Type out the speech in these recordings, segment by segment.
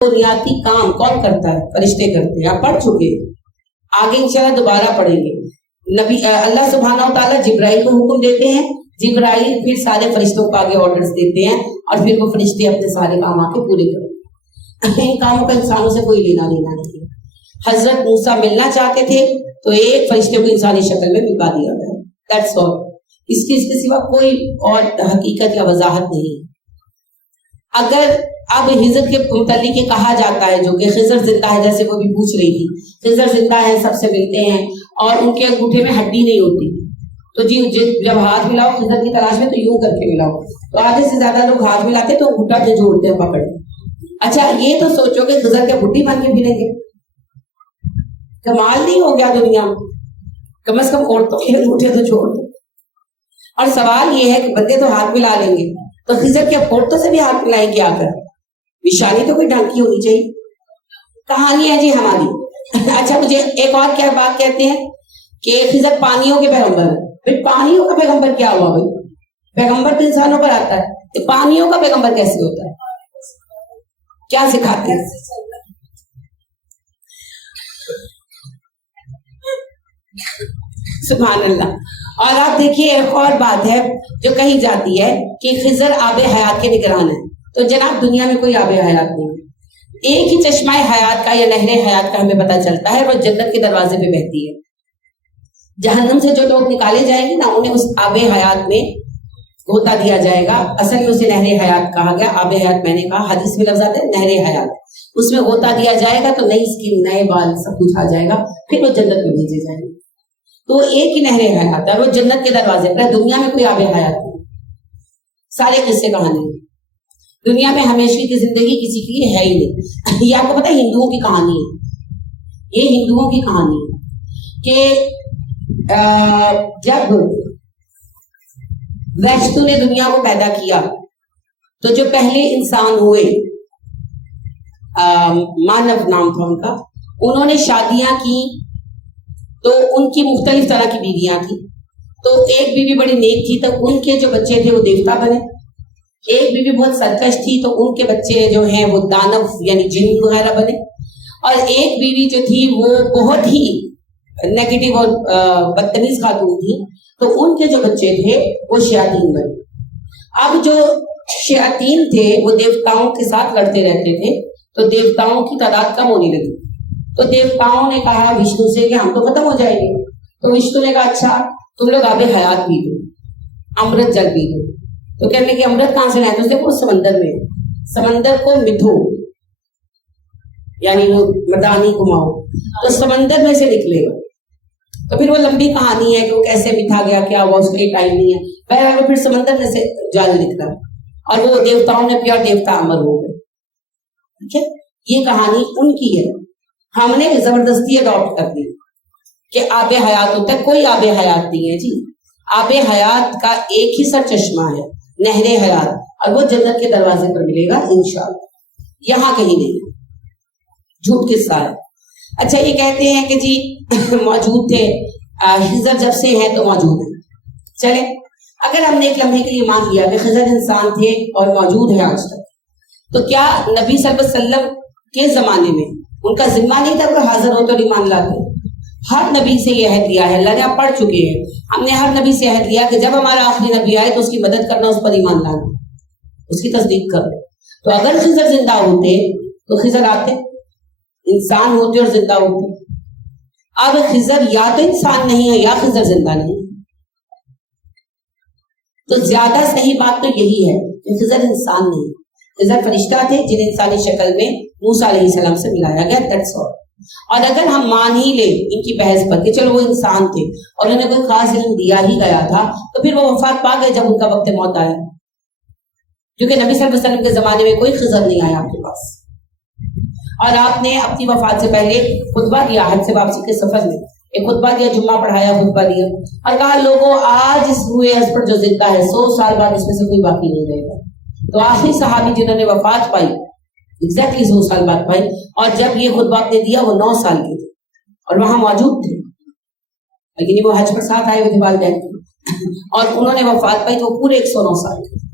बुनियादी काम कौन करता है? फरिश्ते करते हैं। आप पढ़ चुके हैं, आगे इंशाल्लाह दोबारा पढ़ेंगे। नबी अल्लाह सुब्हानहू व तआला जिब्राइल को हुक्म देते हैं, जिब्राइल फिर सारे फरिश्तों को आगे ऑर्डर्स देते हैं और फिर वो फरिश्ते अपने सारे काम आके पूरे करते हैं। इन कामों का इंसानों से कोई लेना देना नहीं है। हजरत मूसा मिलना चाहते थे तो एक फरिश्ते को इंसानी शक्ल में मिलवा दिया गया, दैट्स ऑल। इसके सिवा कोई और हकीकत या वजाहत नहीं। अगर अब हिजर के मुतल्लिक के कहा जाता है जो कि खिजर जिंदा है, जैसे वो भी पूछ रही थी, खिजर जिंदा है, सबसे मिलते हैं और उनके अंगूठे में हड्डी नहीं होती, तो जी जब हाथ मिलाओ खिजर की तलाश में तो यूं करके मिलाओ, तो आधे से ज्यादा लोग हाथ मिलाते तो अंगूठा से जोड़ते हैं पकड़। अच्छा ये तो सोचो कि खिजर के बुड्ढी बन के फिरेंगे, कमाल नहीं हो गया दुनिया में? कम से कम औरतों के अंगूठे तो जोड़ दो। और सवाल ये है कि बंदे तो हाथ मिला लेंगे, तो खिजर के औरतों से भी हाथ मिलाएं क्या कर? निशानी तो कोई ढंग की होनी चाहिए। कहानी है जी हमारी। अच्छा मुझे एक और क्या बात कहते हैं कि खिजर पानियों के पैगंबर है। फिर पानियों का पैगंबर क्या हुआ भाई? पैगंबर तो इंसानों पर आता है, तो पानियों का पैगंबर कैसे होता है? क्या सिखाते हैं? सुभान अल्लाह। और आप देखिए एक और बात है जो कही जाती है कि खिजर आबे हयात के निगरान है, तो जनाब दुनिया में कोई आबे हयात नहीं है। एक ही चश्मा हयात का या नहरे हयात का हमें पता चलता है, वो जन्नत के दरवाजे पे बहती है। जहन्नम से जो लोग निकाले जाएंगे ना, उन्हें उस आबे हयात में गोता दिया जाएगा। असल में उसे नहरे हयात कहा गया। आबे हयात मैंने कहा, हदीस में लफ्ज़ आते हैं नहरे हयात, उसमें गोता दिया जाएगा तो नई स्किन, नए बाल, सब कुछ आ जाएगा, फिर वो जन्नत में भेजे जाएंगे। तो एक ही नहरे हयात है, वो जन्नत के दरवाजे पर। दुनिया में कोई आबे हयात नहीं, सारे किस्से कहानी। दुनिया में हमेशा की जिंदगी किसी की है ही नहीं। ये आपको पता है हिंदुओं की कहानी है, ये हिंदुओं की कहानी है कि जब वैष्णु ने दुनिया को पैदा किया तो जो पहले इंसान हुए, मानव नाम था उनका, उन्होंने शादियां की तो उनकी मुख्तलिफ तरह की बीवियां थी। तो एक बीवी बड़ी नेक थी तो उनके जो बच्चे थे वो देवता बने। एक बीवी बहुत सरकश थी तो उनके बच्चे जो हैं वो दानव यानी जिन वगैरह बने। और एक बीवी जो थी वो बहुत ही नेगेटिव और बदतमीज खातून थी, तो उनके जो बच्चे थे वो शयातीन बने। अब जो शयातीन थे वो देवताओं के साथ लड़ते रहते थे, तो देवताओं की तादाद कम होने लगी। तो देवताओं ने कहा विष्णु से कि हम तो खत्म हो जाएंगे। तो विष्णु ने कहा अच्छा तुम लोग आबे हयात पी दो, अमृत जल पी दो। तो कहने कि अमृत कहां से लाए? तो देखो समंदर में, समंदर को मिथो यानी वो मदानी घुमाओ तो समंदर में से निकलेगा। तो फिर वो लंबी कहानी है कि वो कैसे मिथा गया, क्या हुआ, उसके लिए टाइम नहीं है। बहरहाल फिर समंदर में से जल निकला और वो देवताओं ने पिया, देवता अमर हो गए। ठीक है, ये कहानी उनकी है, हमने जबरदस्ती अडॉप्ट कर दी कि आबे हयात होता है। कोई आबे हयात नहीं है जी। आबे हयात का एक ही सर चश्मा है, नहरे हयात, और वो जन्नत के दरवाजे पर मिलेगा इंशाअल्लाह, यहाँ कहीं नहीं। झूठ किस्सा है। अच्छा ये कहते हैं कि जी मौजूद थे, खिजर जब से हैं तो मौजूद है। चले अगर हमने एक लम्हे के लिए मान लिया कि खिजर इंसान थे और मौजूद है आज तक, तो क्या नबी सल्लल्लाहु अलैहि वसल्लम के जमाने में उनका जिम्मा नहीं था कि हाजिर हो तो ईमान लाते? हर नबी से यह अहद लिया है, अल्लाह ने, आप पढ़ चुके हैं, हमने हर नबी से अहद लिया कि जब हमारा आखिरी नबी आए तो उसकी मदद करना, उस पर ईमान लाना, उसकी तस्दीक करो। तो अगर खिजर जिंदा होते तो खिजर आते, इंसान होते और जिंदा होते। अब खिजर या तो इंसान नहीं है या खिजर जिंदा नहीं, तो ज्यादा सही बात तो यही है कि खिजर इंसान नहीं, खिजर फरिश्ता थे जिन्हें इंसानी शक्ल में मूसा अलैहिस्सलाम से मिलाया गया, दैट्स ऑल। और अगर हम मान ही ले इनकी बहस पर कि चलो वो इंसान थे और उन्हें कोई खास इल्म दिया ही गया था, तो फिर वो वफात पा गए जब उनका वक्त मौत आया, क्योंकि नबी सल्लल्लाहु अलैहि वसल्लम के जमाने में कोई खिजर नहीं आया आपके पास। और आपने अपनी वफात से पहले खुतबा दिया, हज से वापसी के सफर में एक खुतबा दिया, जुम्मा पढ़ाया, खुतबा दिया और कहा लोगों आज इस हुए अर्ज पर जो जिंदा है 100 साल बाद इसमें से कोई बाकी नहीं रहेगा। तो आखिरी सहाबी जिन्होंने वफात पाई एग्जैक्टली 100 साल बाद पाई, और जब ये खुतबा आपने दिया वो 9 साल के थे और वहां मौजूद थे, लेकिन वो हज पर साथ आए हुए थे वालिदैन के, और उन्होंने वफात पाई तो पूरे 109 साल के।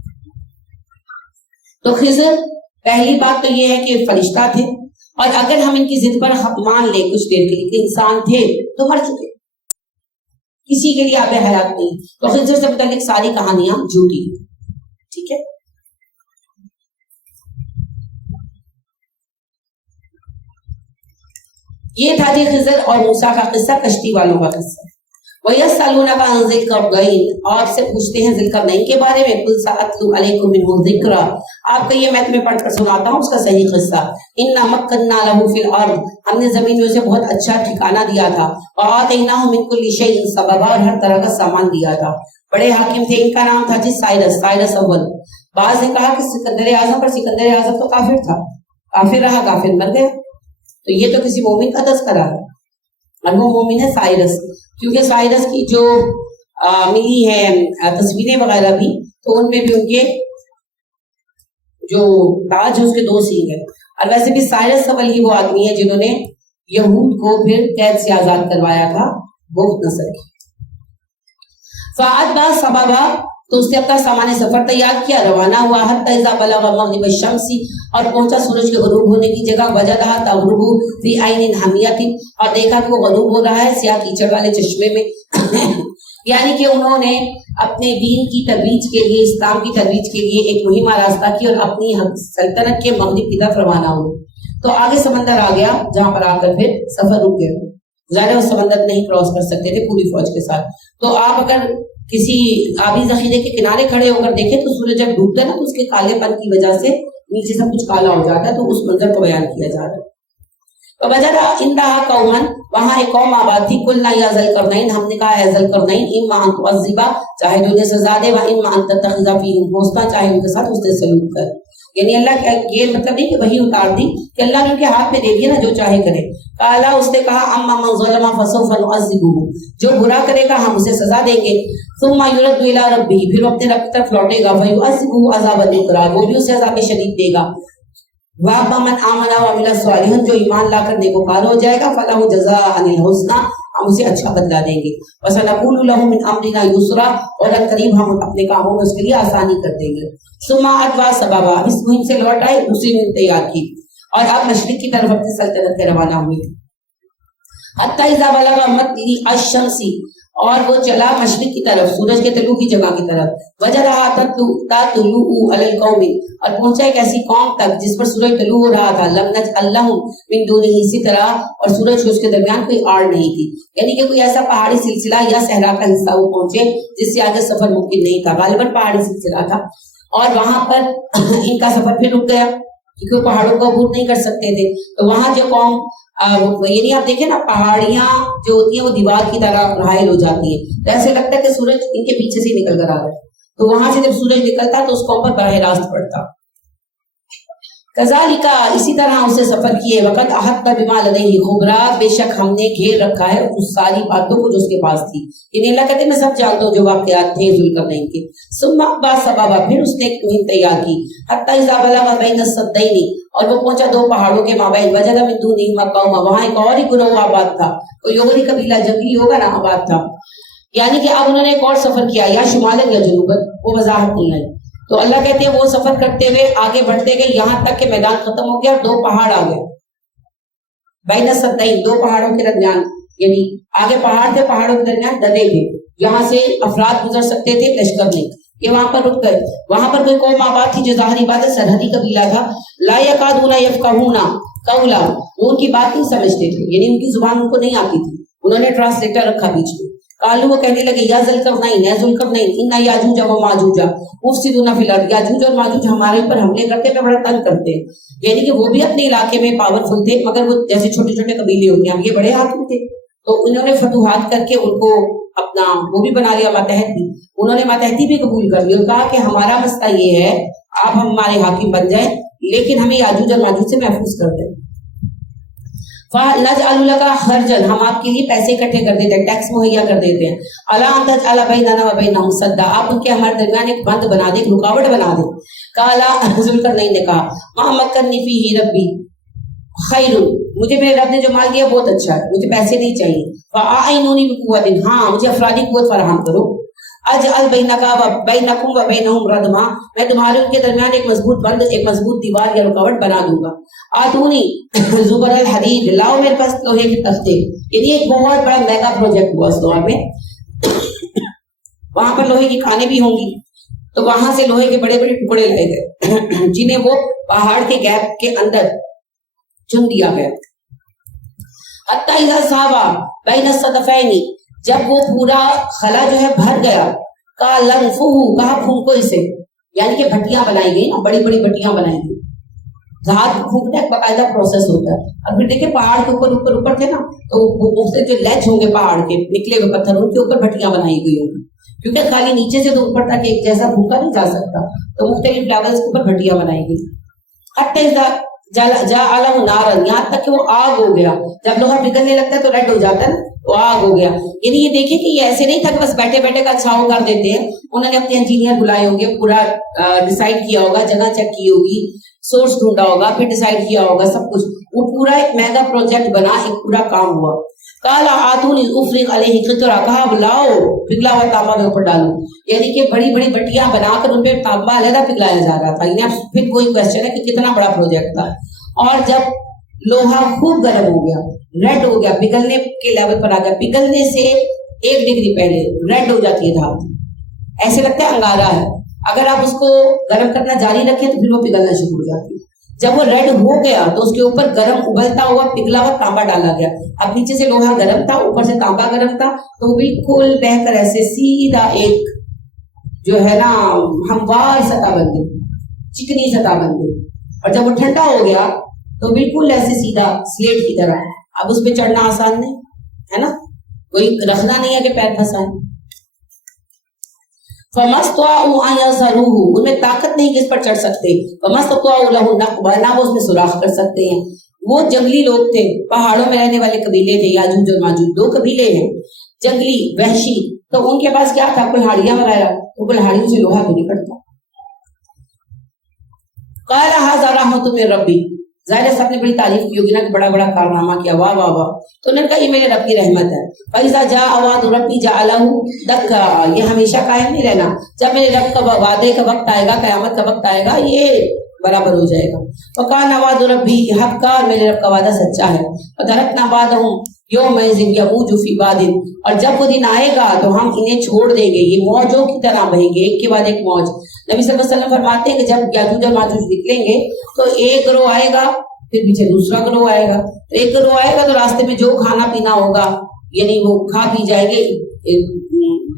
तो खिजर پہلی بات تو یہ ہے کہ فرشتہ تھے، اور اگر ہم ان کی ضد پر مان لیں کچھ دیر کے لیے کہ انسان تھے تو مر چکے، کسی کے لیے آب حیات نہیں، تو خضر سے متعلق ساری کہانیاں جھوٹی ہیں. ٹھیک ہے. یہ تھا جی خضر اور موسیٰ کا قصہ، کشتی والوں کا قصہ. وَيَسْأَلُونَكَ عَنْ ذِي الْقَرْنَيْنِ، اور آپ سے پوچھتے ہیں ذی القرنین کے بارے میں. قُلْ سَأَتْلُو عَلَيْكُم مِّنْهُ ذِکْرًا، آپ کہیے میں تمہیں پڑھ کر سناتا ہوں اس کا صحیح قصہ. إِنَّا مَكَّنَّا لَهُ فِي الْأَرْضِ، ہم نے زمین میں اسے بہت اچھا ٹھکانہ دیا تھا. وَآتَيْنَاهُ مِن كُلِّ شَيْءٍ سَبَبًا، اور ہر طرح کا سامان دیا تھا. بڑے حاکم تھے، ان کا نام تھا جی سائرس اول. بعض نے کہا کہ سکندر اعظم، پر سکندر اعظم تو کافر تھا، کافر رہا، کافر مر گیا. تو یہ تو کسی مومن کا تذکرہ ہے، اور وہ مومن ہے سائرس. کیونکہ سائرس کی جو ملی ہے تصویریں وغیرہ بھی، تو ان میں بھی ان کے جو تاج ہے اس کے 2 سینگ ہیں. اور ویسے بھی سائرس اول ہی وہ آدمی ہے جنہوں نے یہود کو پھر قید سے آزاد کروایا تھا بخت نصر کی. فَأَتْبَعَ سَبَبًا، تو اس نے اپنا سامان سفر تیار کیا، روانہ ہوا. حَتَّىٰ إِذَا بَلَغَ مَغْرِبَ الشَّمْسِ، اور پہنچا سورج کے غروب ہونے کی جگہ. وَجَدَهَا تَغْرُبُ فِي عَيْنٍ حَمِيَةٍ، اور دیکھا کہ وہ غروب ہو رہا ہے سیاہ کیچڑ والے چشمے میں. یعنی کہ انہوں نے اپنے دین کی ترویج کے لیے، اسلام کی ترویج کے لیے ایک مہم آراستہ کی اور اپنی سلطنت کے مغرب کی طرف روانہ ہوئے. تو آگے سمندر آ گیا جہاں پر آ کر پھر سفر رک گیا. ظاہر وہ سمندر نہیں کراس کر سکتے تھے پوری فوج کے ساتھ. تو آپ اگر کسی آبی ذخیرے کے کنارے کھڑے ہو کر دیکھیں تو سورج جب ڈوبتا ہے نا تو اس کے کالے پن کی وجہ سے نیچے سب کچھ کالا ہو جاتا ہے، تو اس منظر کو بیان کیا جا رہا ہے. تو وجدہ عندہا قوما، وہاں ایک قوم آباد تھی. قلنا یا ذی القرنین، ہم نے کہا ہے ذی القرنین، اما ان تعذب، چاہے تو انہیں سزا دے، و اما ان تتخذ فیہم حسنا، چاہے ان کے ساتھ حسن سلوک کر. یعنی اللہ کا یہ مطلب نہیں کہ وہی اتار دی کہ اللہ نے ان کے ہاتھ میں دے دیا نا جو چاہے کرے. قالا، اس نے کہا اما من ظلم فسوف نعذبہ، جو برا کرے گا ہم اسے سزا دیں گے. ثم يرد الى ربه، پھر وہ اپنے رب کی طرف لوٹے گا. فيعذبه عذابا نکرا، وہ بھی اسے عذاب شدید دے گا. واما من آمن وعمل صالحا، جو ایمان لا کر نیکوکار ہو جائے گا. فله جزاء الحسنى، ہم اسے اچھا بدلہ دیں گے. وسنقول له من امرنا يسرا، اور قریب ہم اپنے کاموں میں اس کے لیے آسانی کر دیں گے. ثم اتبع سببا، اس مہم سے لوٹ آئے، دوسری مہم تیار کی اور آپ مشرق کی طرف اپنی سلطنت کے روانہ ہوئے. حتی اذا بلغ مطلع الشمس، اور وہ چلا مشرق کی طرف، سورج کے طلوع کی جگہ کی طرف. وجدها تطلع علی القوم، اور پہنچا ایک ایسی قوم تک جس پر سورج طلوع ہو رہا تھا. لم نجعل لهم من دونه سترا، اور سورج کو اس کے درمیان کوئی آڑ نہیں تھی. یعنی کہ کوئی ایسا پہاڑی سلسلہ یا صحرا کا حصہ وہ پہنچے جس سے آگے سفر ممکن نہیں تھا. غالباً پہاڑی سلسلہ تھا، اور وہاں پر ان کا سفر پھر رک گیا کیونکہ وہ پہاڑوں کو عبور نہیں کر سکتے تھے. تو وہاں جو قوم یعنی آپ دیکھیں نا پہاڑیاں جو ہوتی ہیں وہ دیوار کی طرح رائل ہو جاتی ہیں، تو ایسے لگتا ہے کہ سورج ان کے پیچھے سے نکل کر آ رہا ہے. تو وہاں سے جب سورج نکلتا ہے تو اس قوم پر براہ راست پڑتا. کذالک، اسی طرح اسے سفر کیے. وقت احاطہ بما لدیہ خبرا، بے شک ہم نے گھیر رکھا ہے اس ساری باتوں کو جو اس کے پاس تھی. یعنی اللہ کہتے ہیں میں سب جانتا ہوں جو واقعات تھے ذوالقرنین کے. ثم اتبع سببا، پھر اس نے ایک مہم تیار کی. حتی اذا بلغ بین السدین، اور وہ پہنچا 2 پہاڑوں کے مابین. وجد من دونہما قوما، وہاں ایک اور ہی گروہ آباد تھا. کوئی یوگری قبیلہ جنگلی ہوگا نا، آباد تھا. یعنی کہ اب انہوں نے ایک اور سفر کیا، یا شمالاً یا جنوباً، وہ وضاحت نہیں ہے. تو اللہ کہتے ہیں وہ سفر کرتے ہوئے آگے بڑھتے گئے یہاں تک کہ میدان ختم ہو گیا، 2 پہاڑ آ گئے. بین السدین، 2 پہاڑوں کے درمیان، یعنی آگے پہاڑ تھے، پہاڑوں کے درمیان گدے تھے، یہاں سے افراد گزر سکتے تھے، لشکر نہیں. یہ وہاں پر رک گئے. وہاں پر کوئی قوم آباد تھی جو ظاہری بات ہے سرحدی قبیلہ تھا. لا یکادون یفقہون قولا، وہ ان کی بات نہیں سمجھتے تھے، یعنی ان کی زبان ان کو نہیں آتی تھی. انہوں نے ٹرانسلیٹر رکھا بیچ میں. قالوا، وہ کہنے لگے یا ذوالقرنین، اے ذوالقرنین، ان یاجوج و ماجوج مفسدون فی الارض، یاجوج اور ماجوج ہمارے اوپر حملے کرتے ہیں، بڑا تنگ کرتے ہیں. یعنی کہ وہ بھی اپنے علاقے میں پاورفل تھے، مگر وہ جیسے چھوٹے چھوٹے قبیلے ہوتے ہیں، یہ بڑے حاکم تھے. تو انہوں نے فتوحات کر کے ان کو اپنا وہ بھی بنا لیا، ماتحت بھی. انہوں نے ماتحتی بھی قبول کر لی اور کہا کہ ہمارا مسئلہ یہ ہے آپ ہمارے حاکم بن جائیں لیکن ہمیں یاجوج اور ماجوج سے محفوظ کر دیں. فَنَجْعَلُ لَكَ خَرْجًا، ہم آپ کے لیے پیسے اکٹھے کر دیتے ہیں، ٹیکس مہیا کر دیتے ہیں. عَلَىٰ أَن تَجْعَلَ بَيْنَنَا وَبَيْنَهُمْ سَدًّا، آپ ان کے ہمارے درمیان ایک بند بنا دیں، ایک رکاوٹ بنا دیں. قَالَ، ذوالقرنین نے کہا مَا مَكَّنِّي فِيهِ رَبِّي خَيْرٌ، مجھے میرے رب نے جو مال دیا بہت اچھا ہے، مجھے پیسے نہیں چاہیے. فَأَعِنُونِي بِقُوَّةٍ، ہاں مجھے افرادی قوت فراہم کرو. अजअल बैनका व बैनकुम व बैनहुम रदमा, मैं तुम्हारे उनके दरमियान एक मजबूत दीवार या रुकावट बना दूंगा। आतूनी जुबरल हदीद, लाओ मेरे पास लोहे के तख्ते। यानी एक बहुत बड़ा मेगा प्रोजेक्ट हुआ उस दौर में। वहां पर लोहे की खाने भी होंगी, तो वहां से लोहे के बड़े बड़े टुकड़े लाए गए जिन्हें वो पहाड़ के गैप के अंदर चुन दिया गया। हत्ता इज़ा सावा बैन सदफैनी, जब वो पूरा खला जो है भर गया, का लंफुहु, कहा फूंको इसे, यानी कि भट्टियां बनाई गई ना, बड़ी बड़ी भट्टियां बनाई गई। धात फूंकने का बाकायदा प्रोसेस होता है। अब फिर देखिए पहाड़ के ऊपर थे ना, तो उससे जो लेच होंगे पहाड़ के निकले हुए पत्थर, उनके ऊपर भट्टियां बनाई गई होंगी, क्योंकि खाली नीचे से तो ऊपर तक एक जैसा फूंका नहीं जा सकता, तो मुख्तलिफ लेवल्स के ऊपर भट्टियां बनाई गई। हत्ता नारन, यहाँ तक कि वो आग हो गया। जब लोहा पिघलने लगता है तो रेड हो जाता है ना, तो आग हो गया। यानी ये देखिए कि ये ऐसे नहीं था कि बस बैठे बैठे का छाव कर देते हैं। उन्होंने अपने इंजीनियर बुलाए होंगे, पूरा डिसाइड किया होगा, जगह चेक की होगी, सोर्स ढूंढा होगा, फिर डिसाइड किया होगा सब कुछ। वो पूरा एक मेगा प्रोजेक्ट बना, एक पूरा काम हुआ। काला आतूनी उफ्रिक अलैहि क़ितरा, कहा बुलाओ पिघला हुआ तांबा के ऊपर डालो। यानी कि बड़ी बड़ी भट्टियां बनाकर उन पे तांबा अलग पिघलाया जा रहा था। यानी फिर कोई क्वेश्चन है कि कितना बड़ा प्रोजेक्ट था। और जब लोहा खूब गर्म हो गया, रेड हो गया, पिघलने के लेवल पर आ गया, पिघलने से 1 डिग्री पहले रेड हो जाती है धात, ऐसे लगता है अंगारा है। अगर आप उसको गर्म करना जारी रखें तो फिर वो पिघलना शुरू हो जाती है। जब वो रेड हो गया तो उसके ऊपर गर्म उबलता हुआ पिघला हुआ तांबा डाला गया। अब नीचे से लोहा गर्म था, ऊपर से तांबा गर्म था, तो वो बिल्कुल बहकर ऐसे सीधा एक जो है ना हमवार सतह बन गई, चिकनी सतह बन गई। और जब वो ठंडा हो गया तो बिल्कुल ऐसे सीधा स्लेट की तरह। अब उस पर चढ़ना आसान नहीं है ना, कोई रखना नहीं है कि पैर फंसाए। उनमें ताकत नहीं कि इस पर चढ़ सकते। ना वो उसमें सुराख कर सकते हैं। वो जंगली लोग थे, पहाड़ों में रहने वाले कबीले थे, याजूज और माजूज 2 कबीले हैं, जंगली वहशी। तो उनके पास क्या था, कुल्हाड़ियां वगैरह, तो कुल्हाड़ियों से लोहा तो नहीं कटता। क़ाला हाज़ा रहमतुम मिन रब्बी, ज़ाहिर सबने बड़ी तारीफ की होगी ना कि बड़ा बड़ा कारनामा किया, वाह वाह वाह। तो उन्होंने कहा ये मेरे रब की रहमत है। फ़इज़ा जाअ वअदु रब्बी जअलहु दक्का, ये हमेशा कायम नहीं रहना। जब मेरे रब का वादे का वक्त आएगा, कयामत का वक्त आएगा, ये बराबर हो जाएगा। वकाना वअदु रब्बी हक़्क़ा, मेरे रब का वादा सच्चा है। वतरकना बादहुम यौमइज़िन यमूजु फ़ी बादिन, और जब वो दिन आएगा तो हम इन्हें छोड़ देंगे, ये मौजों की तरह बहेंगे, एक के बाद एक मौज। नबी सल्लल्लाहु अलैहि वसल्लम फरमाते हैं कि जब याजूज और माजूज निकलेंगे तो एक ग्रोह आएगा, फिर पीछे दूसरा ग्रोह आएगा। तो एक ग्रोह आएगा तो रास्ते में जो खाना पीना होगा यानी वो खा पी जाएंगे।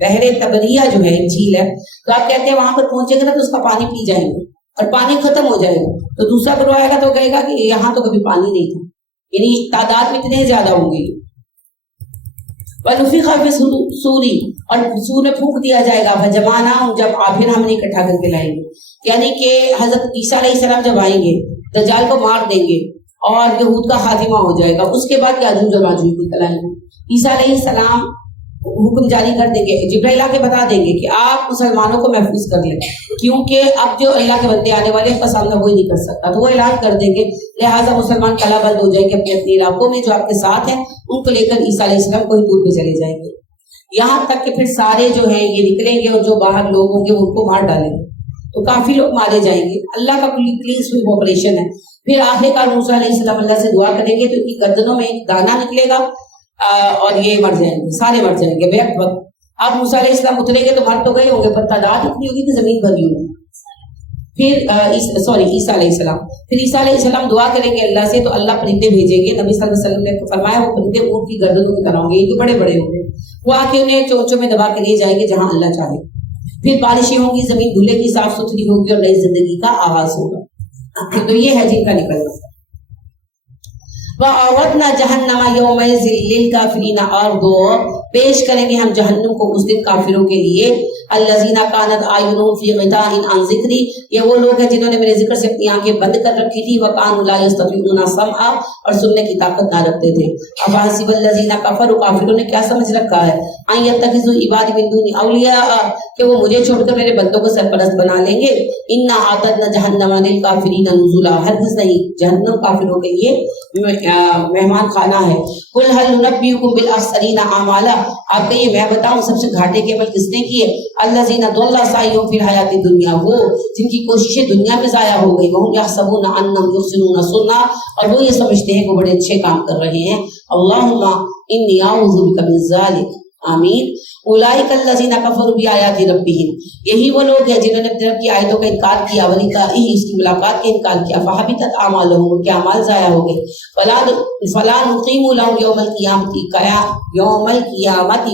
बहरे तबरिया जो है एक झील है, तो आप कहते हैं वहां पर पहुंचेंगे ना तो उसका पानी पी जाएंगे और पानी खत्म हो जाएगा। तो दूसरा ग्रोह आएगा तो कहेगा कि यहाँ तो कभी पानी नहीं था, यानी तादाद में इतने ज्यादा होंगे। सूरी, और सूर में फूंक दिया जाएगा, जमाना जब फिर हमने इकट्ठा करके लाएंगे। यानी कि हजरत ईसा अलैहिस्सलाम जब आएंगे दज्जाल को मार देंगे और यहूद का खातिमा हो जाएगा। उसके बाद याजूज और माजूज निकल आएंगे। ईसा अलैहिस्सलाम हुक्म जारी कर देंगे, जिब्राइल आके बता देंगे कि आप मुसलमानों को महफूज कर लें, क्योंकि अब जो अल्लाह के बंदे आने वाले का सामना कोई नहीं कर सकता। तो वो ऐलान कर देंगे, लिहाजा मुसलमान कलाबंद हो जाएंगे अपने अपने इलाकों में, जो आपके साथ हैं उनको लेकर ईसा अलैहिस्सलाम कोई दूर पे चले जाएंगे। यहाँ तक कि फिर सारे जो हैं ये निकलेंगे और जो बाहर लोग होंगे उनको मार डालेंगे। तो काफी लोग मारे जाएंगे। अल्लाह का क्लीन स्वीप ऑपरेशन है। फिर आखिरकार मूसा अलैहिस्सलाम अल्लाह से दुआ करेंगे तो इनकी गर्दनों में एक दाना निकलेगा और ये मर जाएंगे, सारे मर जाएंगे बेक वक्त। अब मूसा अलैहिस्सलाम उतरेंगे तो मर तो गए होंगे, पर तादाद इतनी होगी कि जमीन भरी होगी। फिर ईसा अलैहिस्सलाम, फिर ईसा अलैहिस्सलाम दुआ करेंगे अल्लाह से, तो अल्लाह परिंदे भेजेंगे। नबी सल्लल्लाहु अलैहि वसल्लम ने फरमाया वो परिंदे ऊँट की गर्दनों की तरह होंगे, ये तो बड़े बड़े होंगे। वो आके उन्हें चोंचों में दबा के ले जाएंगे जहां अल्लाह चाहे। फिर बारिशें होंगी, जमीन धुलेगी, साफ सुथरी होगी और नई जिंदगी का आगाज होगा। तो ये है जिनका निकलना। वअवदना जहन्नमा यौमइज़िन लिलकाफिरीना अर्दो, पेश करेंगे हम जहन्नुम को उस दिन काफिरों के लिए। अल्लज़ीना कानत आयुनुहुम फ़ी ग़िताइन अन ज़िक्री, ये वो लोग हैं जिन्होंने मेरे जिक्र से अपनी आंखें बंद कर रखी थी। व कानू ला यस्ततीऊना समअ, और सुनने की ताकत ना रखते थे। अफ़हसिबल्लज़ीना कफ़रू, काफिरों ने क्या समझ रखा है, अयत्तखिज़ु इबादी मिन दूनी औलिया, कि वो मुझे छोड़कर मेरे बंदों को सरपरस्त बना लेंगे। इन्ना आतदना जहन्नम लिल काफिरीन नुज़ुला, हरगिज़ नहीं, जहन्नम काफिरों के लिए मेहमान खाना है। कुल हल नुनब्बिउकुम बिल अख़सरीना आमाला, आप कहिए मैं बताऊं सबसे घाटे के अमल किसने किए? अल्लज़ीना दल्ला साइयुहुम फिल हयातिद दुनिया, वो जिनकी कोशिशें दुनिया में ज़ाया हो गई। वहुम यहसबूना अन्नहुम युहसिनूना सुन्ना, और वो ये समझते हैं कि वो बड़े अच्छे काम कर रहे हैं। अल्लाहुम्मा इन्नी अऊज़ु बिका मिन ज़ालिक, आमीन। उलाइका अल्लज़ीना कफ़रू बिआयाति रब्बिहिम, यही वो लोग हैं जिन्होंने अपने रब की आयतों का इनकार किया, वलिकाइही, इसकी मुलाकात का इनकार किया। फ़हबितत आमालुहुम, उनके अमाल ज़ाया हो गए। फला नुक़ीमु लहुम यौमल क़ियामति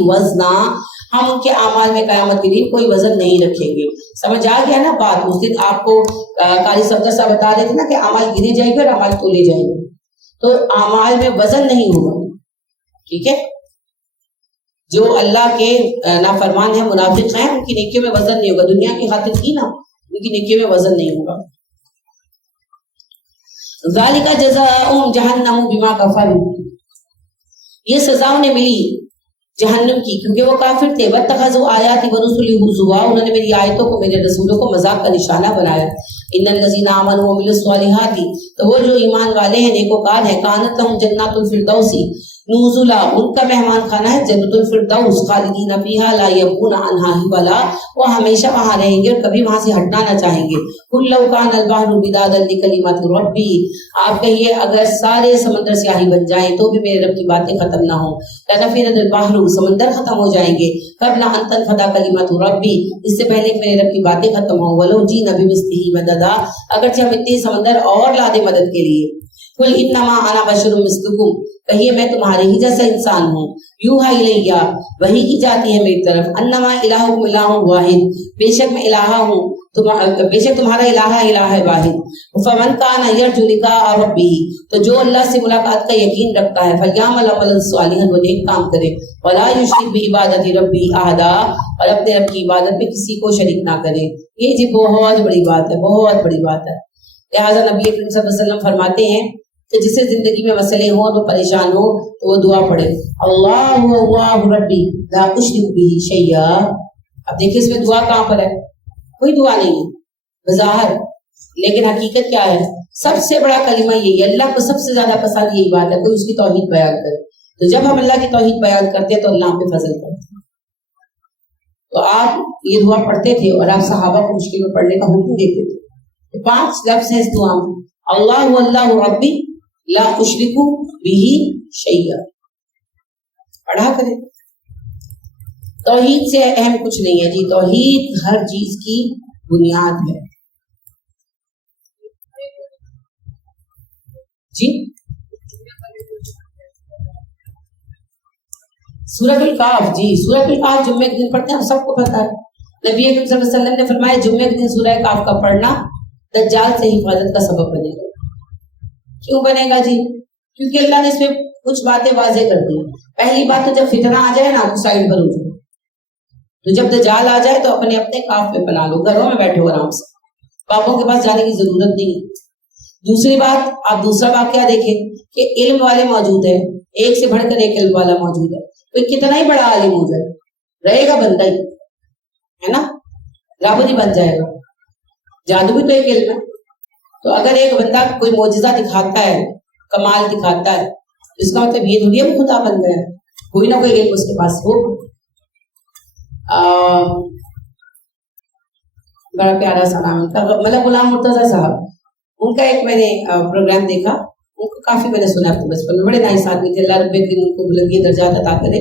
वज़ना, हम उनके अमाल में क़यामत के दिन कोई वज़न नहीं रखेंगे। समझ आ गया ना बात? उस दिन आपको कारी सफदर साहब बता रहे थे ना कि अमाल गिने जाएंगे और अमाल तोले जाएंगे, तो अमाल में वज़न नहीं होगा, ठीक है। जो अल्लाह के नाफरमान है, मुनाफिक हैं, उनकी नेकियों में वजन नहीं होगा। दुनिया की खातिर की ना, उनकी नेकियों में वजन नहीं होगा। ज़ालिका जज़ाउहुम जहन्नम बिमा कफरू, ये सजा उन्हें मिली जहन्नम की, क्योंकि वो काफिर थे। वत्तखज़ू आयाति व रुसुली हुज़ुआ, उन्होंने मेरी आयतों को, मेरे रसूलों को मजाक का निशाना बनाया। इन्नल लज़ीना आमनू व अमिलुस स्वालिहाति, तो वो जो ईमान वाले हैं, नेकोकार हैं, कानत लहुम जन्नातुल फिरदौसी नुज़ुला, उनका मेहमान खाना है जन्नतुल फिरदौस, खालिदीन फीहा ला यबगूना अन्हा हिवला, वो हमेशा वहां रहेंगे और कभी वहां से हटना ना चाहेंगे। कुल लौ कानल बहरु मिदादन लिकलिमाति रब्बी, आप कहिए अगर सारे समंदर स्याही बन जाएं तो भी मेरे रब की बातें खत्म ना हो। लनफ़िदल बहरु, समंदर खत्म हो जाएंगे। क़ब्ल अन तनफ़दा कलिमातु रब्बी, इससे पहले कि मेरे रब की बातें खत्म हो। वलो जीना बिमिस्लिही मददा, अगरचे हम इतने समंदर और ला दे मदद के लिए। कुल इन्नमा अना बशरुम मिस्लुकुम, कहिए मैं तुम्हारे ही जैसा इंसान हूँ। यूहा इलैया, वही की जाती है मेरी तरफ। अन्नमा इलाहुकुम इलाहुन वाहिद, बेशक मैं इलाहा हूँ, बेशक तुम्हारा इलाहा इलाह है वाहिद। फमन काना यरजु लिक़ा रब्बिही, तो जो अल्लाह से मुलाकात का यकीन रखता है, फलयामल अमलन सालिहन, वो नेक काम करे। वला युश्रिक बिइबादति रब्बिही अहदा, और अपने रब की इबादत में किसी को शरीक ना करे। ये जी बहुत बड़ी बात है, बहुत बड़ी बात है। लिहाजा नबी करीम सल्लल्लाहु अलैहि वसल्लम फरमाते हैं कि जिसे जिंदगी में मसले हो और वो परेशान हो तो वो दुआ पढ़े, अल्लाहु रब्बी ला उश्रिकु बिही शैया। अब देखिए इसमें दुआ कहाँ पर है? कोई दुआ नहीं है बज़ाहिर, लेकिन हकीकत क्या है? सबसे बड़ा कलिमा यही है, अल्लाह को सबसे ज्यादा पसंद यही बात है, कोई उसकी तौहीद बयान करे। तो जब हम अल्लाह की तौहीद बयान करते हैं तो अल्लाह पे फजल करते हैं। तो आप ये दुआ पढ़ते थे और आप सहाबा को मुश्किल में पढ़ने का हुक्म देते थे। तो 5 लफ्ज़ हैं इस दुआ में, अल्लाहु रब्बी ला उश्रिकु बिही शैया, पढ़ा करें। तौहीद से अहम कुछ नहीं है जी, तौहीद हर चीज की बुनियाद है जी। सूरह काफ, जी सूरह काफ जुम्मे के दिन पढ़ते हैं, सबको पता है। नबी अकरम सल्लल्लाहु अलैहि वसल्लम ने फरमाया जुम्मे के दिन सूरह काफ का पढ़ना दज्जाल से हिफाजत का सबब बनेगा। क्यों बनेगा जी? क्योंकि अल्लाह ने इसमें कुछ बातें वाज़ेह कर दी। पहली बात तो जब फितना आ जाए ना तो साइड पर हो जाओ, तो जब दज्जाल आ जाए तो अपने अपने काफ में बना लो, घरों में बैठो आराम से, बापों के पास जाने की जरूरत नहीं। दूसरी बात, आप दूसरा वाकया देखें कि इल्म वाले मौजूद है, एक से बढ़कर एक इल्म वाला मौजूद है। कोई कितना ही बड़ा आलिम हो जाए, रहेगा बंदा ही, है ना, रब नहीं बन जाएगा। जादू भी तो एक इल्म है। तो अगर एक बंदा कोई मोजिजा दिखाता है, कमाल दिखाता है, इसका मतलब ये थोड़ी है वो खुदा बन गया, कोई ना कोई इल्म उसके पास हो। बड़ा प्यारा सा नाम उनका, मतलब गुलाम मुर्तजा साहब, उनका एक मैंने प्रोग्राम देखा, उनको काफी मैंने सुना अपने बचपन में, बड़े नाइस आदमी थे, अल्लाह रब्बे करीम उनको बुलंदी दर्जात अता करे,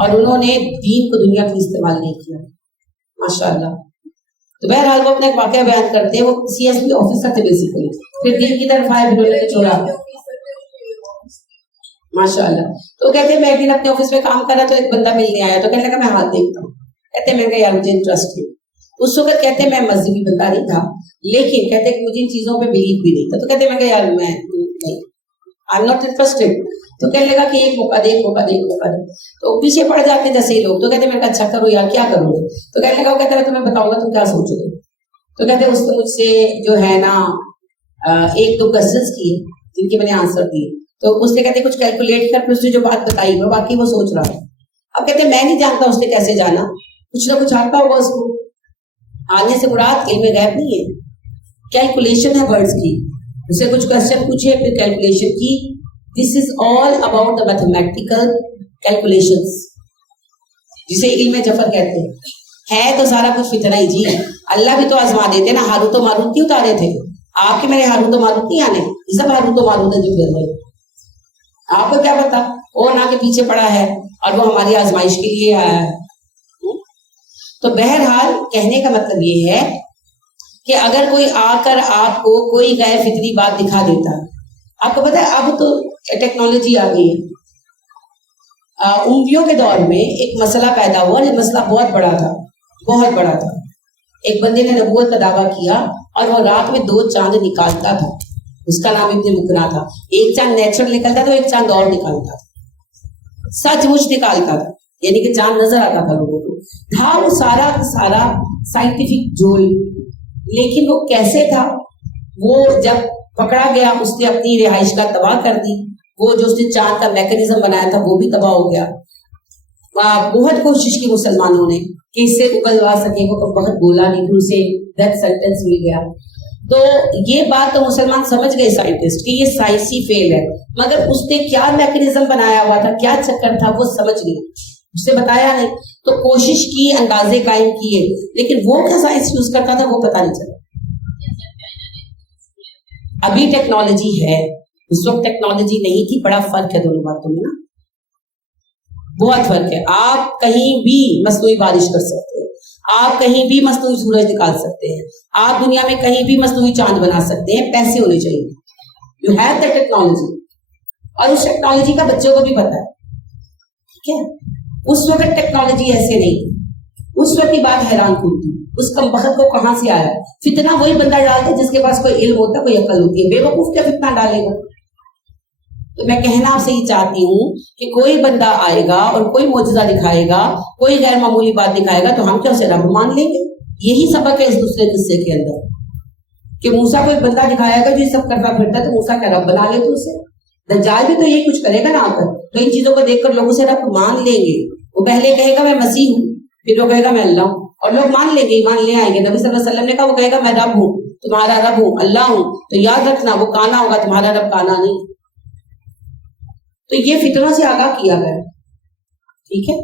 और उन्होंने दीन को दुनिया के लिए इस्तेमाल नहीं किया, माशाअल्लाह। तो बहरहाल वो अपना एक वाकया बयान करते हैं, वो CSP ऑफिसर थे बेसिकली, फिर दीन की तरफ आए, फिर उन्होंने छोड़ा, माशाअल्लाह। तो कहते हैं मैं एक दिन अपने ऑफिस में काम कर रहा तो एक बंदा मिलने आया, तो कहने लगा मैं हाथ देखता हूँ। कहते मैं यार मुझे इंटरेस्ट है। उस वक्त कहते मैं मजहबी बंदा नहीं था, लेकिन कहते कि मुझे इन चीजों पे बिलीव भी नहीं था। तो कहते मैं यार मैं नहीं, आई एम नॉट इंटरेस्टेड। तो कहने लगा कि एक मौका दे, एक मौका दे, एक मौका दे। तो पीछे पड़ जाते हैं जैसे ही लोग। तो कहते मैं अच्छा करो यार, क्या करोगे? तो कहने लगा, वो कहता है तुम्हें बताऊंगा तुम क्या सोचोगे। तो कहते उसने मुझसे जो है ना 1-2 क्वेश्चंस किए जिनके मैंने आंसर दिए। तो उसने कहते कुछ कैलकुलेट कर फिर उसने जो बात बताई वो बाकी वो सोच रहा है। अब कहते हैं मैं नहीं जानता उसने कैसे जाना, कुछ ना कुछ आता होगा उसको। आने से मुराद इल्म गैब नहीं है, कैलकुलेशन है वर्ड्स की। उसे कुछ क्वेश्चन पूछे फिर कैलकुलेशन की। This is all about the mathematical calculations, जिसे इल्म जफर कहते हैं। है तो सारा कुछ फितना ही जी। अल्लाह भी तो आजमा देते ना, हारूत और मारूत नहीं उतारे थे आपके मेरे, हारूत और मारूत नहीं आने, ये सब हारूत और मारूत है जो फिर रहे। आपको क्या पता वो ना के पीछे पड़ा है और वो हमारी आजमाइश के लिए आया है। तो बहरहाल कहने का मतलब ये है कि अगर कोई आकर आपको कोई गैर फितरी बात दिखा देता, आपको पता है अब तो टेक्नोलॉजी आ गई है। उंगलियों के दौर में एक मसला पैदा हुआ, ये मसला बहुत बड़ा था, बहुत बड़ा था। एक बंदे ने नबूवत का दावा किया और वो रात में 2 चांद निकालता था, उसका नाम इब्न मुकना था। एक चांद नेचुरल निकलता था, एक चांद और निकालता था, सचमुच निकालता था, यानी कि चांद नजर आता था लोगों को। था वो सारा का सारा साइंटिफिक जोल, लेकिन वो कैसे था, वो जब पकड़ा गया उसने अपनी रिहाइश का तबाह कर दी। वो जो उसने चांद का मैकेनिज्म बनाया था वो भी तबाह हो गया। बहुत कोशिश की मुसलमानों ने कि इससे उगलवा सके, वो बहुत बोला नहीं, फिर उसे डेथ सेंटेंस मिल गया। तो ये बात तो मुसलमान समझ गए साइंटिस्ट कि ये साइंसी फेल है, मगर उसने क्या मैकेनिज्म बनाया हुआ था, क्या चक्कर था, वो समझ गए, उससे बताया नहीं। तो कोशिश की, अंदाजे कायम किए, लेकिन वो क्या साइंस यूज करता था वो पता नहीं चला। अभी टेक्नोलॉजी है, उस वक्त टेक्नोलॉजी नहीं थी। बड़ा फर्क है दोनों बातों में ना, बहुत फर्क है। आप कहीं भी मसनूई बारिश कर सकते हैं, आप कहीं भी मसनूई सूरज निकाल सकते हैं, आप दुनिया में कहीं भी मसनूई चांद बना सकते हैं, पैसे होने चाहिए। यू हैव द टेक्नोलॉजी, और उस टेक्नोलॉजी का बच्चों को भी पता है, ठीक है। उस वक्त टेक्नोलॉजी ऐसे नहीं थी, उस वक्त की बात हैरान कन थी। उस कमबख्त को कहां से आया फितना? वही बंदा डालता जिसके पास कोई इल्म होता, कोई अकल होती है। बेवकूफ क्या फितना डालेगा? तो मैं कहना आपसे ये चाहती हूँ कि कोई बंदा आएगा और कोई मौजूदा दिखाएगा, कोई गैर मामूली बात दिखाएगा, तो हम क्या उसे रब मान लेंगे? यही सबक है इस दूसरे किस्से के अंदर कि मूसा को एक बंदा दिखाएगा जो ये सब करता फिरता है, तो मूसा क्या रब बना ले? तो उसे दज्जाल भी तो यही कुछ करेगा ना आकर। तो इन चीजों को देखकर लोग उसे रब मान लेंगे। वो पहले कहेगा मैं मसीह हूँ, फिर वो कहेगा मैं अल्लाह हूँ, और लोग मान लेंगे, ईमान ले आएंगे। नबी सल्लल्लाहु अलैहि वसल्लम ने कहा, वो कहेगा मैं रब हूँ, तुम्हारा रब हूँ, अल्लाह हूँ। तो याद रखना वो काना होगा, तुम्हारा रब काना नहीं। तो ये फितनों से आगाह किया गया, ठीक है।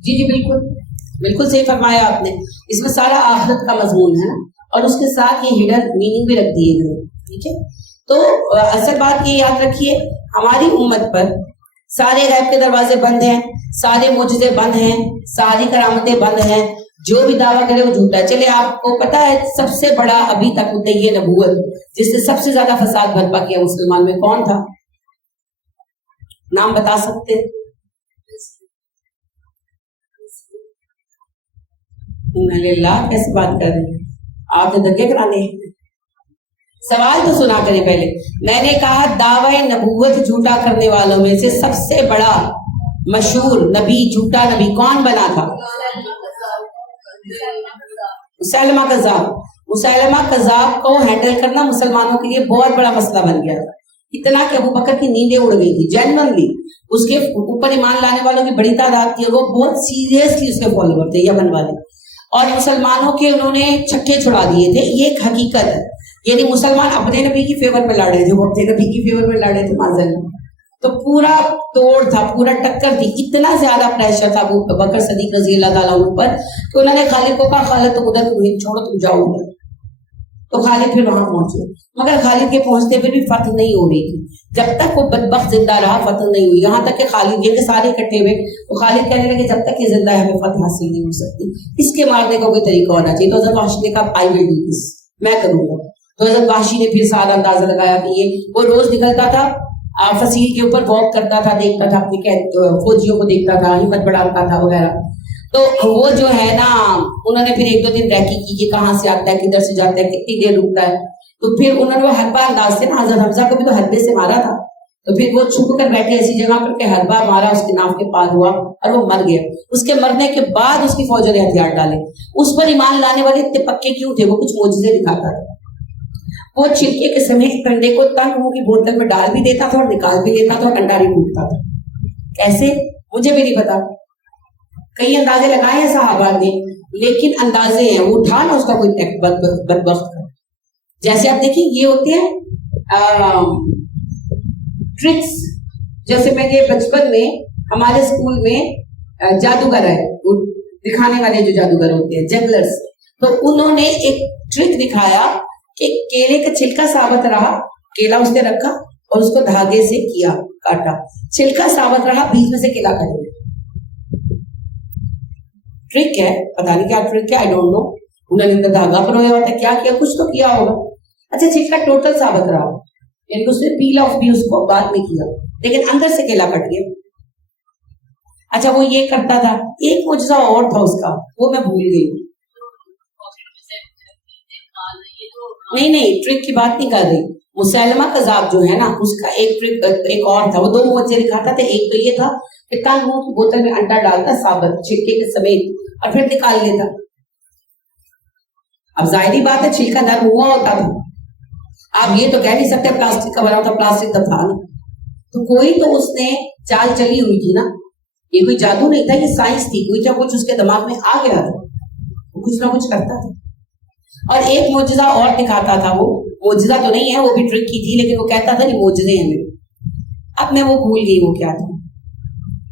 जी जी बिल्कुल बिल्कुल सही फरमाया आपने। इसमें सारा आखिरत का मजमून है ना, और उसके साथ ये हिडन मीनिंग भी रख दिए गए, ठीक है। तो असल बात ये याद रखिए, हमारी उम्मत पर सारे गैब के दरवाजे बंद हैं, सारे मुजज़े बंद हैं, सारी करामतें बंद हैं। जो भी दावा करे वो झूठा है। चले आपको पता है सबसे बड़ा अभी तक मुद्दई नबूवत जिससे सबसे ज्यादा फसाद बर्पा किया मुसलमान में कौन था? नाम बता सकते? अल्लाह, कैसे बात कर रहे हैं आप? तो धक्के कराने। सवाल तो सुना करें पहले। मैंने कहा दावा नबूवत झूठा करने वालों में से सबसे बड़ा मशहूर नबी, झूठा नबी कौन बना था? मुसैलमा कज़्ज़ाब। मुसैलमा कज़्ज़ाब को हैंडल करना मुसलमानों के लिए बहुत बड़ा मसला बन गया था। इतना कि अबू बकर की नींदें उड़ गई थी। जेन्युइनली उसके ऊपर ईमान लाने वालों की बड़ी तादाद थी, और वो बहुत सीरियसली उसके फॉलोवर थे यमन वाले, और मुसलमानों के उन्होंने छक्के छुड़ा दिए थे। ये एक हकीकत है। यानी मुसलमान अपने नबी की फेवर में लड़ रहे थे, वो अपने नबी की फेवर में लड़ रहे थे माज़ल्लाह। तो पूरा तोड़ था, पूरा टक्कर थी। इतना ज्यादा प्रेशर था अबू बकर सदीक रज़ी अल्लाह ताला पर कि उन्होंने खालिद को कहा, खालिद तो उधर नहीं छोड़ो, तुम जाओ उधर। तो खालिद फिर वहां पहुंचे, मगर खालिद के पहुंचते फिर भी फतह नहीं हो रही थी। जब तक वो बदबख्त जिंदा रहा फतह नहीं हुई। यहाँ तक कि खालिद ये सारे इकट्ठे हुए, तो खालिद कहने लगे जब तक ये जिंदा है हमें फतह हासिल नहीं हो सकती, इसके मारने का कोई तरीका होना चाहिए। तो हज़रत वाशी ने कहा आई विल डू दिस, मैं करूंगा। तो हज़रत वाशी ने फिर सारा अंदाजा लगाया कि ये वो रोज निकलता था, फसील के ऊपर वॉक करता था, देखता था अपनी फौजियों को देखता था, हिम्मत बढ़ाता था वगैरह। तो वो जो है ना, उन्होंने फिर 1-2 दिन रैकी की कि कहाँ से आता है, किधर से जाता है, कितनी देर रुकता है। तो फिर उन्होंने वो हरबा अंदाज से ना, हज़रत हमजा को भी तो हरबे से मारा था। تو پھر وہ چھپ کر بیٹھے ایسی جگہ پر کہ ہر بار مارا، اس کے ناف کے پار ہوا اور وہ مر گیا. اس کے مرنے کے بعد اس کی فوجوں نے ہتھیار ڈالے. اس پر ایمان لانے والے اتنے پکے کیوں تھے؟ وہ کچھ معجزے دکھاتا تھا. وہ چھلکے کے سمیت کنڈے کو تنگ منہ کی بوتل میں ڈال بھی دیتا تھا اور نکال بھی لیتا تھا اور انڈا بھی ٹوٹتا تھا. کیسے؟ مجھے بھی نہیں پتا. کئی اندازے لگائے ہیں صحابہ نے، لیکن اندازے ہیں، وہ اٹھا نا اس کا کوئی بدبخت کا. جیسے آپ دیکھیں یہ ہوتے ہیں ٹرکس. جیسے میں یہ بچپن میں ہمارے اسکول میں جادوگر ہے، وہ دکھانے والے جو جادوگر ہوتے ہیں جنگلرز، تو انہوں نے ایک ٹرک دکھایا کہ کیلے کا چھلکا ثابت رہا، کیلا اس نے رکھا اور اس کو دھاگے سے کیا کاٹا، چھلکا ثابت رہا، بیچ میں سے کیلا کٹ گیا. ٹرک ہے، پتا نہیں کیا ٹرک ہے، آئی ڈونٹ نو. انہوں نے دھاگا پرویا ہوتا ہے، کیا کیا، کچھ تو کیا ہوگا. اچھا چھلکا ٹوٹل ثابت رہا، یعنی اس نے پیل آف بھی اس کو بعد میں کیا، لیکن اندر سے کیلا کٹ گیا. اچھا وہ یہ کرتا تھا. ایک معجزہ اور تھا اس کا، وہ میں بھول گئی. نہیں ٹرک کی بات نہیں کر رہی. مسلمہ کذاب جو ہے نا، اس کا ایک ٹرک ایک اور تھا. وہ دو معجزے دکھاتا تھا. ایک تو یہ تھا کہ تنگ منہ کی بوتل میں انڈا ڈالتا ثابت چھلکے کے سمیت اور پھر نکال لیتا. اب ظاہری بات ہے چھلکا نرم ہوا ہوتا تھا. آپ یہ تو کہہ نہیں سکتے پلاسٹک کا بنا ہوتا، پلاسٹک کا تھا نا. تو کوئی تو اس نے چال چلی ہوئی تھی نا. یہ کوئی جادو نہیں تھا، یہ سائنس تھی. کوئی نہ کچھ اس کے دماغ میں آ گیا تھا، وہ کچھ نہ کچھ کرتا تھا. اور ایک معجزہ اور دکھاتا تھا. وہ معجزہ تو نہیں ہے، وہ بھی ٹرک کی تھی، لیکن وہ کہتا تھا کہ معجزے ہیں میرے. اب میں وہ بھول گئی وہ کیا تھا.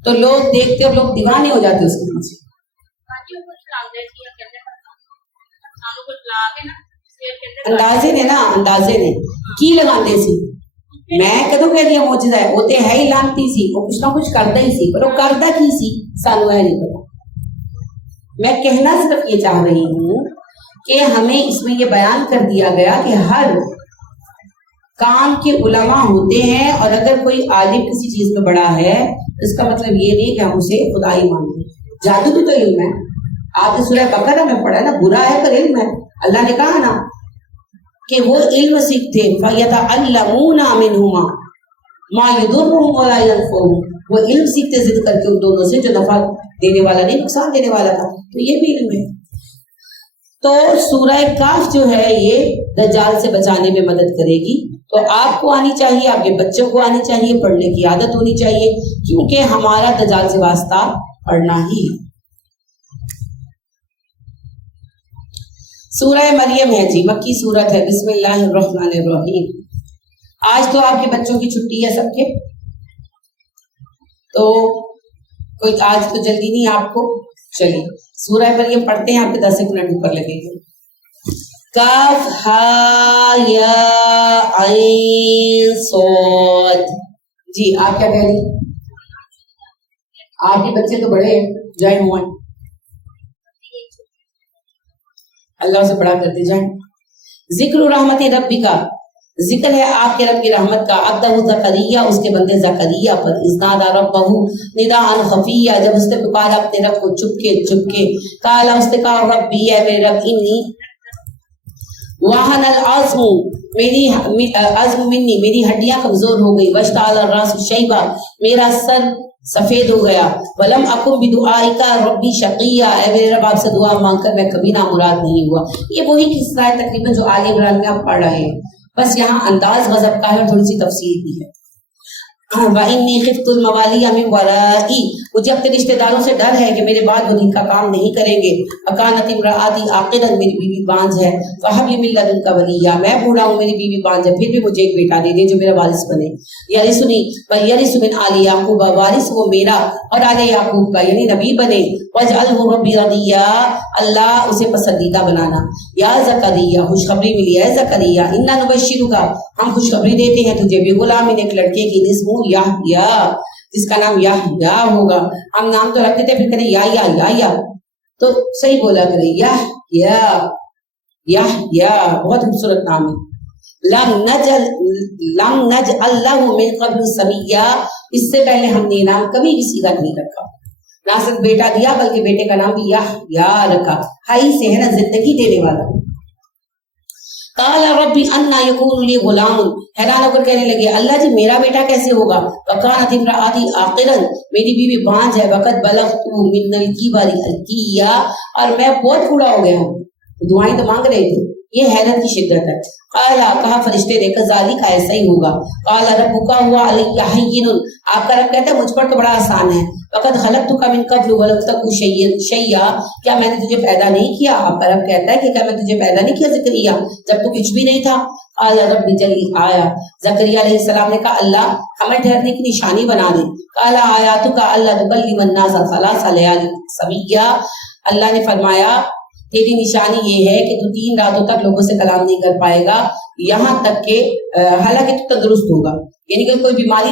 تو لوگ دیکھتے اور لوگ دیوانے ہو جاتے اس کے پیچھے. اندازے نے کی لگاندے سی. میں کدو کہہ دیا معجزہ ہے، وہ تے ہے ہی لانتی سی، وہ کچھ نہ کچھ کرتا ہی سی، پر وہ کرتا کی سی سانو ہے نہیں پتا. میں کہنا صرف یہ چاہ رہی ہوں کہ ہمیں اس میں یہ بیان کر دیا گیا کہ ہر کام کے علماء ہوتے ہیں، اور اگر کوئی عالم کسی چیز میں بڑا ہے اس کا مطلب یہ نہیں کہ ہم اسے خدائی مانتے ہیں. جادو بھی تو علم ہے. آپ نے سورہ بقرہ میں پڑھا نا، برا ہے پر علم ہے. اللہ نے کہا نا کہ وہ علم سیکھتے فَيَتَعَلَّمُونَ مِنْهُمَا مَا يُضُرُّهُمْ وَلَا يَنْفَعُهُمْ. وہ علم سیکھتے ضد کر کے ان دونوں سے، جو نفع دینے والا نہیں نقصان دینے والا تھا. تو یہ بھی علم ہے. تو سورہ کاف جو ہے یہ دجال سے بچانے میں مدد کرے گی. تو آپ کو آنی چاہیے، آپ کے بچوں کو آنی چاہیے، پڑھنے کی عادت ہونی چاہیے، کیونکہ ہمارا دجال سے واسطہ پڑھنا ہی ہے. سورہ مریم ہے جی، مکی سورت ہے. بسم اللہ الرحمن الرحیم. آج تو آپ کے بچوں کی چھٹی ہے سب کے، تو کوئی آج تو جلدی نہیں آپ کو. چلیے سورہ مریم پڑھتے ہیں، آپ کے 10 منٹ اوپر لگیں گے. کاف ہا یا عین صاد. جی آپ کیا کہہ رہی؟ آپ کے بچے تو بڑے ہیں، جوائن ہوئے، اللہ سے بڑا کرتے جائیں. ذکر رحمت ربی کا ذکر ہے آپ کے رب کی رحمت کا. عبدہ زکریا، اس کے بندے زکریا پر. اذ نادى ربہ نداء خفیا، جب اس نے پکارا اپنے رب کو چپکے چپکے. قال، اس نے کہا ربی، اے میرے رب، انی وہن العظم، میری عظم منی، میری ہڈیاں کمزور ہو گئی. واشتعل الراس شیبہ، میرا سر سفید ہو گیا. ولم اکن بدعائک ربی شقیا، اے میرے رب آپ سے دعا مانگ کر میں کبھی نامراد نہیں ہوا. یہ وہی قصہ ہے تقریباً جو آل عمران میں آپ پڑھ رہے ہیں، بس یہاں انداز غضب کا ہے اور تھوڑی سی تفصیل بھی ہے. وَإِنِّي خِفْتُ الْمَوَالِيَ مِنْ وَرَائِي، مجھے اپنے رشتہ داروں سے ڈر ہے کہ میرے بعد وہ دین کا کام نہیں کریں گے. وَكَانَتِ امْرَأَتِي عَاقِرًا، میری بیوی بانجھ ہے. فَهَبْ لِي مِن لَّدُنكَ وَلِيًّا، میں بوڑھا ہوں، میری بیوی بانجھ ہے، پھر بھی مجھے ایک بیٹا دے دے جو میرا وارث بنے. یرثنی ویرث من آل یعقوب، وارث وہ میرا اور آل یعقوب کا، یعنی نبی بنے. وَاجْعَلْهُ رَبِّ رَضِيًّا، اللہ اسے پسندیدہ بنانا. یا زکریا، خوشخبری ملی ہے زکریا. اِنَّا نُبَشِّرُكَ، ہم خوشخبری دیتے ہیں تجھے، بغلام، ایک لڑکے کی، اسمہ یحییٰ، جس کا نام یحییٰ ہوگا. ہم نام تو رکھتے تھے، پھر کریں یا تو صحیح بولا کریں یحییٰ، بہت خوبصورت نام ہے. لم نجعل لہ من قبل سمیہ، اس سے پہلے ہم نے نام کبھی کسی کا نہیں رکھا. نہ صرف بیٹا دیا بلکہ بیٹے کا نام بھی یحییٰ رکھا. ہائی سے ہے نا، زندگی دینے والا. قال ربی انا یکون لی غلام، حیران ہو کر کہنے لگے اللہ جی میرا بیٹا کیسے ہوگا؟ وکانت امرأتی عاقرا، میری بیوی بانجھ ہے، وقد بلغت من الکبر عتیہ، اور میں بہت بوڑھا ہو گیا ہوں۔ دعائیں تو مانگ رہے تھے، یہ حیرت کی شدت ہے۔ قال، کہا فرشتے نے کذالک، ایسا ہی ہوگا۔ قال ربک هو علی ہین، آپ کا رب کہتا ہے مجھ پر تو بڑا آسان ہے۔ وقد خلقتک من قبل ولم تک شیئا، کیا میں نے تجھے پیدا نہیں کیا؟ آپ کا رب کہتا ہے کہ کیا میں تجھے پیدا نہیں کیا زکریا، جب تو کچھ بھی نہیں تھا؟ قال رب جلی آیا، زکریا علیہ السلام نے کہا اللہ ہمیں ٹھہرنے کی نشانی بنا دے۔ قال آیاتک الا تکلم الناس ثلاث لیال سویا، اللہ نے فرمایا تیری نشانی یہ ہے کہ تو 3 راتوں تک لوگوں سے کلام نہیں کر پائے گا، یہاں تک کہ حالانکہ تو تندرست ہوگا، یعنی کہ کوئی بیماری